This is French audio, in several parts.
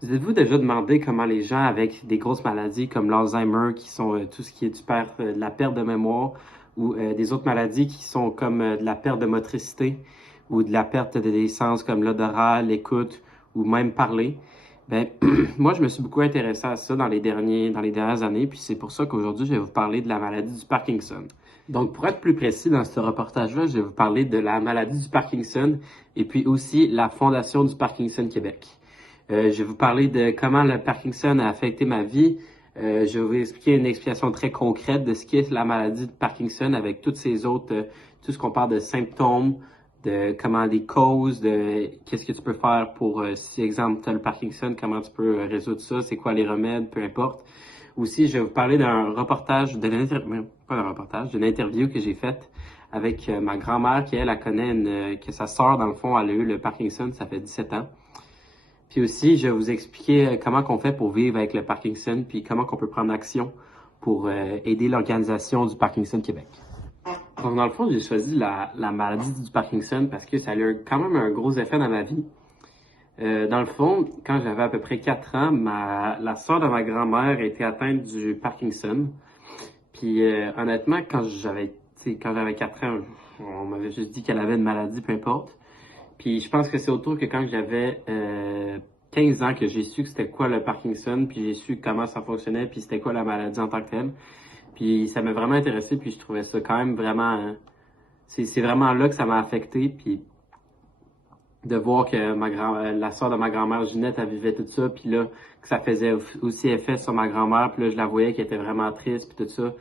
Vous êtes-vous déjà demandé comment les gens avec des grosses maladies comme l'Alzheimer, qui sont tout ce qui est de la perte de mémoire, ou des autres maladies qui sont comme de la perte de motricité, ou de la perte des sens comme l'odorat, l'écoute, ou même parler, ben, moi, je me suis beaucoup intéressé à ça dans les dernières années, puis c'est pour ça qu'aujourd'hui, je vais vous parler de la maladie du Parkinson. Donc, pour être plus précis dans ce reportage-là, je vais vous parler de la maladie du Parkinson et puis aussi la Fondation du Parkinson Québec. Je vais vous parler de comment le Parkinson a affecté ma vie. Je vais vous expliquer une explication très concrète de ce qu'est la maladie de Parkinson avec toutes ces autres, tout ce qu'on parle de symptômes, de comment des causes, de qu'est-ce que tu peux faire pour, si exemple tu as le Parkinson, comment tu peux résoudre ça, c'est quoi les remèdes, peu importe. Aussi, je vais vous parler d'un reportage, pas d'un reportage, d'une interview que j'ai faite avec ma grand-mère qui, elle connaît que sa sœur, dans le fond, elle a eu le Parkinson, ça fait 17 ans. Puis aussi, je vais vous expliquer comment qu'on fait pour vivre avec le Parkinson, puis comment qu'on peut prendre action pour aider l'organisation du Parkinson Québec. Donc, dans le fond, j'ai choisi la maladie du Parkinson parce que ça a eu quand même un gros effet dans ma vie. Dans le fond, quand j'avais à peu près 4 ans, la sœur de ma grand-mère était atteinte du Parkinson. Puis honnêtement, quand j'avais 4 ans, on m'avait juste dit qu'elle avait une maladie, peu importe. Puis je pense que c'est autour que quand j'avais 15 ans que j'ai su que c'était quoi le Parkinson, puis j'ai su comment ça fonctionnait, puis c'était quoi la maladie en tant que telle. Puis ça m'a vraiment intéressé, puis je trouvais ça quand même vraiment... c'est vraiment là que ça m'a affecté, puis de voir que la soeur de ma grand-mère Ginette, elle vivait tout ça, puis là, que ça faisait aussi effet sur ma grand-mère, puis là, je la voyais qu'elle était vraiment triste, puis tout ça,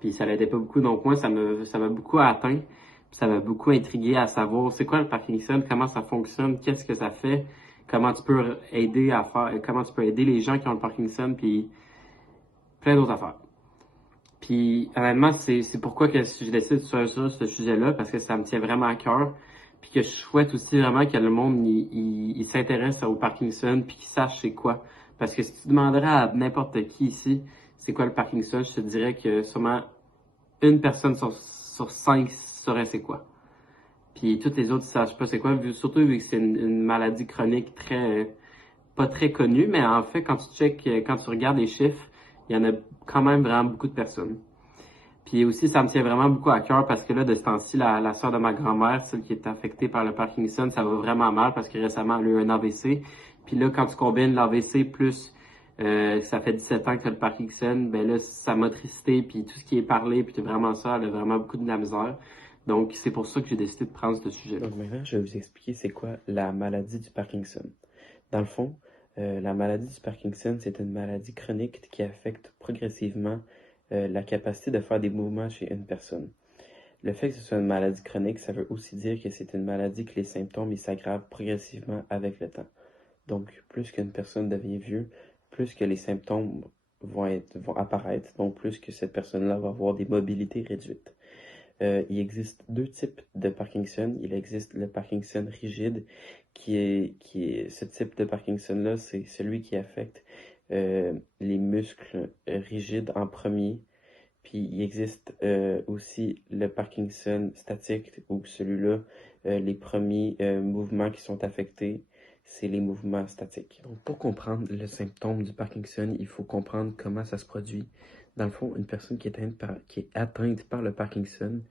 puis ça l'aidait pas beaucoup. Donc moi, ça m'a beaucoup atteint, puis ça m'a beaucoup intrigué à savoir c'est quoi le Parkinson, comment ça fonctionne, qu'est-ce que ça fait, comment tu peux aider les gens qui ont le Parkinson, puis plein d'autres affaires. Puis honnêtement, c'est pourquoi que je décide sur ce sujet-là, parce que ça me tient vraiment à cœur. Puis que je souhaite aussi vraiment que le monde il s'intéresse au Parkinson, puis qu'il sache c'est quoi. Parce que si tu demanderais à n'importe qui ici, c'est quoi le Parkinson, je te dirais que sûrement une personne sur 5 saurait c'est quoi. Puis toutes les autres ne savent pas c'est quoi, surtout vu que c'est une maladie chronique pas très connue, mais en fait, quand tu regardes les chiffres, il y en a quand même vraiment beaucoup de personnes. Puis aussi, ça me tient vraiment beaucoup à cœur parce que là, de ce temps-ci, la sœur de ma grand-mère, celle qui est affectée par le Parkinson, ça va vraiment mal parce que récemment, elle a eu un AVC. Puis là, quand tu combines l'AVC plus ça fait 17 ans que tu as le Parkinson, ben là, sa motricité, puis tout ce qui est parlé, puis vraiment ça, elle a vraiment beaucoup de la misère. Donc, c'est pour ça que j'ai décidé de prendre ce sujet-là. Donc maintenant, je vais vous expliquer c'est quoi la maladie du Parkinson. Dans le fond, la maladie du Parkinson, c'est une maladie chronique qui affecte progressivement la capacité de faire des mouvements chez une personne. Le fait que ce soit une maladie chronique, ça veut aussi dire que c'est une maladie que les symptômes ils s'aggravent progressivement avec le temps. Donc, plus qu'une personne devient vieux, plus que les symptômes vont apparaître, donc plus que cette personne-là va avoir des mobilités réduites. Il existe deux types de Parkinson. Il existe le Parkinson rigide, ce type de Parkinson-là, c'est celui qui affecte les muscles rigides en premier. Puis il existe aussi le Parkinson statique, où celui-là, les premiers mouvements qui sont affectés, c'est les mouvements statiques. Donc, pour comprendre le symptôme du Parkinson, il faut comprendre comment ça se produit. Dans le fond, une personne qui est atteinte par le Parkinson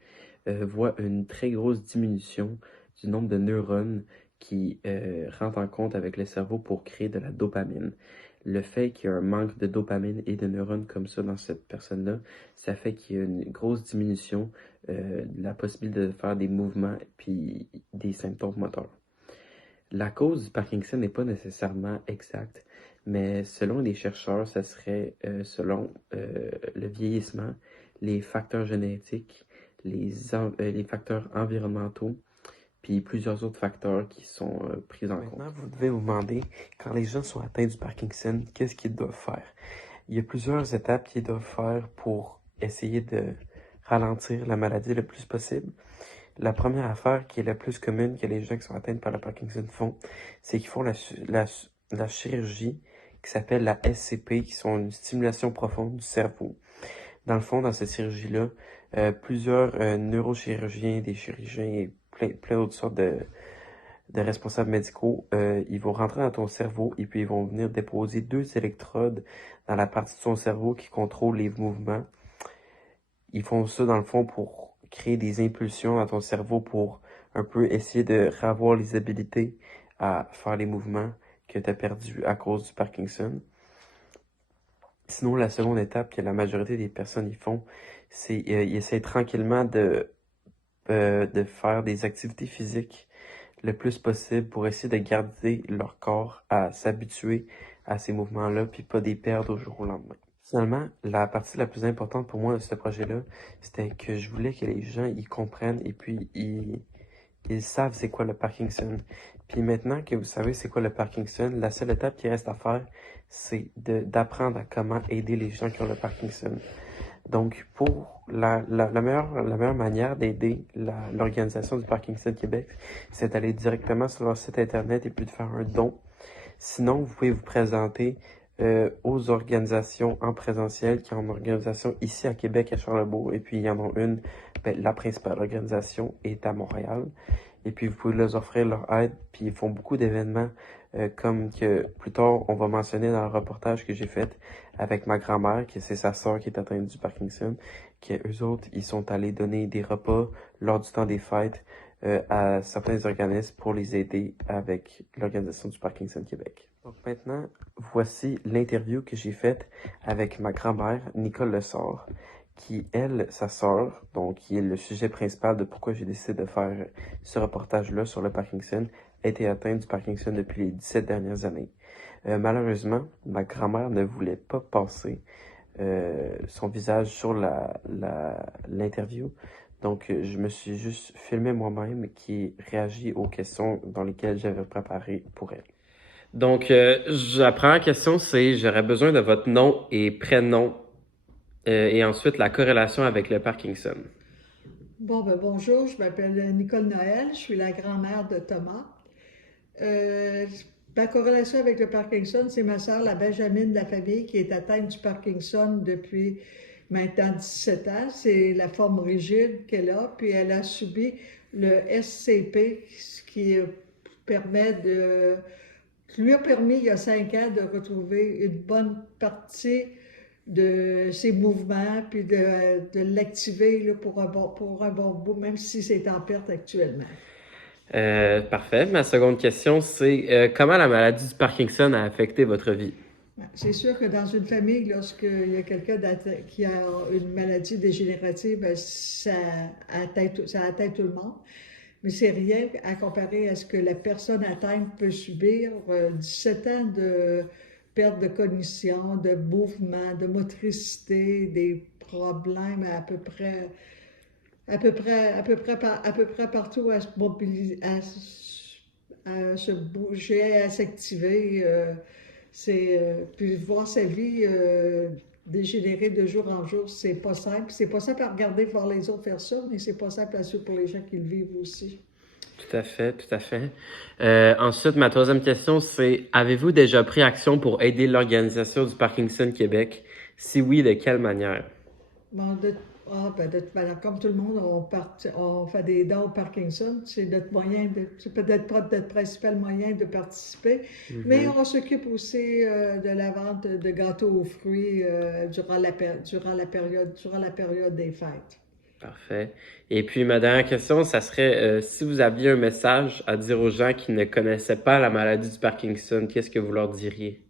voit une très grosse diminution du nombre de neurones qui rentrent en compte avec le cerveau pour créer de la dopamine. Le fait qu'il y ait un manque de dopamine et de neurones comme ça dans cette personne-là, ça fait qu'il y a une grosse diminution de la possibilité de faire des mouvements puis des symptômes moteurs. La cause du Parkinson n'est pas nécessairement exacte, mais selon les chercheurs, ça serait selon le vieillissement, les facteurs génétiques, les facteurs environnementaux, puis plusieurs autres facteurs qui sont pris en compte. Maintenant, vous devez vous demander, quand les gens sont atteints du Parkinson, qu'est-ce qu'ils doivent faire? Il y a plusieurs étapes qu'ils doivent faire pour essayer de ralentir la maladie le plus possible. La première affaire qui est la plus commune que les gens qui sont atteints par le Parkinson font, c'est qu'ils font la chirurgie qui s'appelle la SCP, qui sont une stimulation profonde du cerveau. Dans le fond, dans cette chirurgie-là, plusieurs neurochirurgiens, des chirurgiens et plein d'autres sortes de responsables médicaux. Ils vont rentrer dans ton cerveau et puis ils vont venir déposer 2 électrodes dans la partie de ton cerveau qui contrôle les mouvements. Ils font ça dans le fond pour créer des impulsions dans ton cerveau pour un peu essayer de revoir les habilités à faire les mouvements que tu as perdus à cause du Parkinson. Sinon, la seconde étape que la majorité des personnes y font, c'est ils essaient tranquillement de faire des activités physiques le plus possible pour essayer de garder leur corps à s'habituer à ces mouvements-là, puis pas les perdre au jour au lendemain. Finalement, la partie la plus importante pour moi de ce projet-là, c'était que je voulais que les gens y comprennent et puis ils savent c'est quoi le Parkinson. Puis maintenant que vous savez c'est quoi le Parkinson, la seule étape qui reste à faire, c'est d'apprendre à comment aider les gens qui ont le Parkinson. Donc, pour la meilleure manière d'aider l'organisation du Parkinson Québec, c'est d'aller directement sur leur site internet et puis de faire un don. Sinon, vous pouvez vous présenter aux organisations en présentiel qui ont une organisation ici à Québec, à Charlebourg, et puis il y en a une, la principale organisation est à Montréal. Et puis vous pouvez leur offrir leur aide, puis ils font beaucoup d'événements comme que plus tard on va mentionner dans le reportage que j'ai fait avec ma grand-mère, que c'est sa sœur qui est atteinte du Parkinson, que eux autres, ils sont allés donner des repas lors du temps des fêtes à certains organismes pour les aider avec l'organisation du Parkinson Québec. Donc maintenant, voici l'interview que j'ai faite avec ma grand-mère, Nicole Lessard, qui, elle, sa sœur, donc qui est le sujet principal de pourquoi j'ai décidé de faire ce reportage-là sur le Parkinson, a été atteinte du Parkinson depuis les 17 dernières années. Malheureusement, ma grand-mère ne voulait pas passer son visage sur l'interview. Donc, je me suis juste filmé moi-même qui réagit aux questions dans lesquelles j'avais préparé pour elle. Donc, la première question, c'est j'aurais besoin de votre nom et prénom et ensuite la corrélation avec le Parkinson. Bon, ben bonjour, je m'appelle Nicole Noël, je suis la grand-mère de Thomas. Euh, Ma corrélation avec le Parkinson, c'est ma sœur, la Benjamine de la famille, qui est atteinte du Parkinson depuis maintenant 17 ans. C'est la forme rigide qu'elle a, puis elle a subi le SCP, ce qui permet de, qui lui a permis il y a 5 ans de retrouver une bonne partie de ses mouvements, puis de l'activer là, pour un bon bout, même si c'est en perte actuellement. Parfait. Ma seconde question, c'est comment la maladie du Parkinson a affecté votre vie? C'est sûr que dans une famille, lorsqu'il y a quelqu'un qui a une maladie dégénérative, ben, ça atteint tout le monde. Mais c'est rien à comparer à ce que la personne atteinte peut subir. 17 ans de perte de cognition, de mouvement, de motricité, des problèmes à peu près partout à se mobiliser, à se bouger, à s'activer. Puis voir sa vie dégénérer de jour en jour, c'est pas simple. C'est pas simple à regarder, voir les autres faire ça, mais c'est pas simple à suivre pour les gens qui le vivent aussi. Tout à fait, tout à fait. Ensuite, ma troisième question, c'est avez-vous déjà pris action pour aider l'organisation du Parkinson Québec? Si oui, de quelle manière? Bon, de toute manière, comme tout le monde, on fait des dons au Parkinson. C'est notre moyen c'est peut-être pas notre principal moyen de participer, mais on s'occupe aussi de la vente de gâteaux aux fruits durant la période des fêtes. Parfait. Et puis, ma dernière question, ça serait si vous aviez un message à dire aux gens qui ne connaissaient pas la maladie du Parkinson, qu'est-ce que vous leur diriez?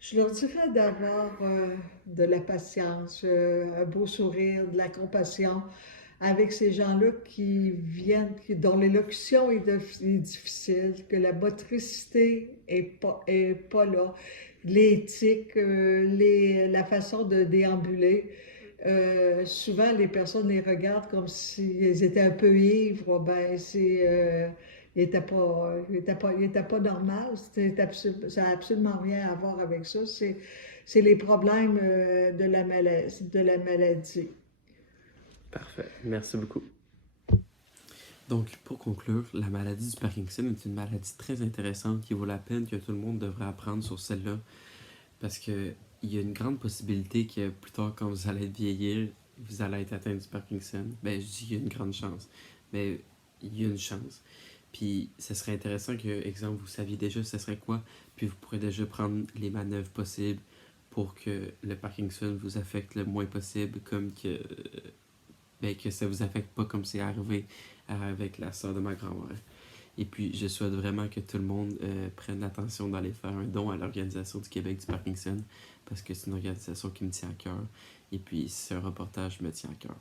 Je leur dirais d'avoir de la patience, un beau sourire, de la compassion avec ces gens-là dont l'élocution est difficile, que la motricité est pas là, l'éthique, la façon de déambuler. Souvent, les personnes les regardent comme s'ils étaient un peu ivres. Ben, il était pas normal. Ça n'a absolument rien à voir avec ça. C'est les problèmes de la maladie. Parfait. Merci beaucoup. Donc, pour conclure, la maladie du Parkinson est une maladie très intéressante qui vaut la peine que tout le monde devrait apprendre sur celle-là parce que il y a une grande possibilité que plus tard, quand vous allez vieillir, vous allez être atteint du Parkinson. Ben, je dis qu'il y a une grande chance, mais il y a une chance. Puis, ce serait intéressant que, exemple, vous saviez déjà ce serait quoi, puis vous pourrez déjà prendre les manœuvres possibles pour que le Parkinson vous affecte le moins possible, comme que ça vous affecte pas comme c'est arrivé avec la sœur de ma grand-mère. Et puis, je souhaite vraiment que tout le monde prenne l'attention d'aller faire un don à l'Organisation du Québec du Parkinson, parce que c'est une organisation qui me tient à cœur. Et puis, c'est un reportage qui me tient à cœur.